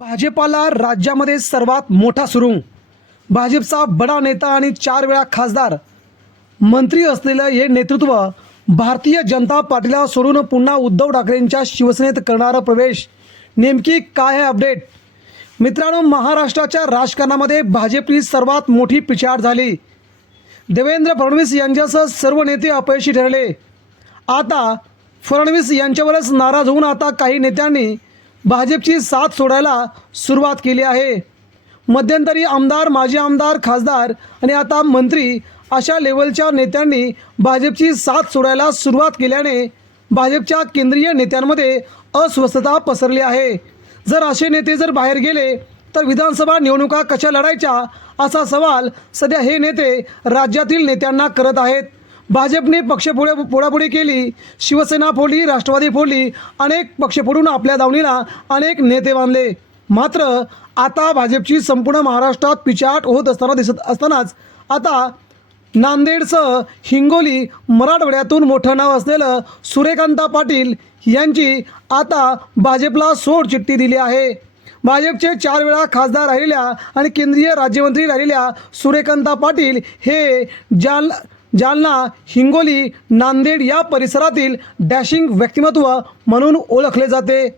भाजपाला राज्यामध्ये सर्वात मोठा सुरुंग. भाजपचा बडा नेता आणि चार वेळा खासदार. मंत्री असलेलं हे नेतृत्व भारतीय जनता पार्टीला सोडून पुन्हा उद्धव ठाकरेंच्या शिवसेनेत करणारा प्रवेश नेमकी काय आहे अपडेट? मित्रांनो महाराष्ट्राच्या राजकारणामध्ये भाजपची सर्वात मोठी पिछाड झाली. देवेंद्र फडणवीस यांच्यासह सर्व नेते अपयशी ठरले. आता फडणवीस यांच्यावरच नाराज होऊन आता काही नेत्यांनी भाजपची साथ सोडायला सुरुवात केली आहे. मध्यंतरी आमदार माजी आमदार खासदार आणि आता मंत्री अशा लेवलच्या नेत्यांनी भाजपची साथ सोडायला सुरुवात केल्याने भाजपच्या केंद्रीय नेत्यांमध्ये अस्वस्थता पसरली आहे. जर असे नेते जर बाहेर गेले तर विधानसभा निवडणुका कशा लढायच्या असा सवाल सध्या हे नेते राज्यातील नेत्यांना करत आहेत. भाजपने पक्ष पुढे पुढापुढी केली. शिवसेना फोडली राष्ट्रवादी फोडली. अनेक पक्ष फोडून आपल्या दावणीला अनेक नेते बांधले. मात्र आता भाजपची संपूर्ण महाराष्ट्रात पिछाट होत असताना दिसत असतानाच आता नांदेडसह हिंगोली मराठवाड्यातून मोठं नाव असलेलं सूर्यकांता पाटील यांची आता भाजपला सोड चिठ्ठी दिली आहे. भाजपचे चार वेळा खासदार राहिलेल्या आणि केंद्रीय राज्यमंत्री राहिलेल्या सूर्यकांता पाटील हे जाल जालना हिंगोली नांदेड या परिसरातील डॅशिंग व्यक्तिमत्व म्हणून ओळखले जाते.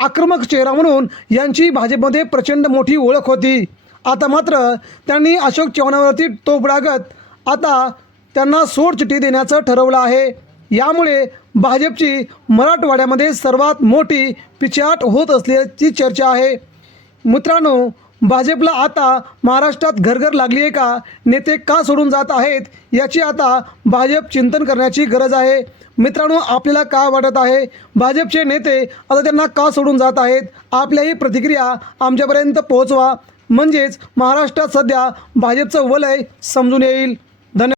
आक्रमक चेहरा म्हणून यांची भाजपमध्ये प्रचंड मोठी ओळख होती. आता मात्र त्यांनी अशोक चव्हाणावरती तोफ डागत आता त्यांना सोडचिठी देण्याचं ठरवलं आहे. यामुळे भाजपची मराठवाड्यामध्ये सर्वात मोठी पिछाट होत असल्याची चर्चा आहे. मित्रांनो भाजपला आता महाराष्ट्रात घरघर लागली आहे का? नेते का सोडून जात आहेत? याची आता भाजप चिंतन करण्याची गरज आहे. मित्रांनो आपल्याला काय वाटत आहे? भाजपचे नेते आता त्यांना का सोडून जात आहेत? आपल्याही प्रतिक्रिया आमच्यापर्यंत पोहोचवा. म्हणजेच महाराष्ट्रात सध्या भाजपचं वलय समजून येईल. धन्यवाद.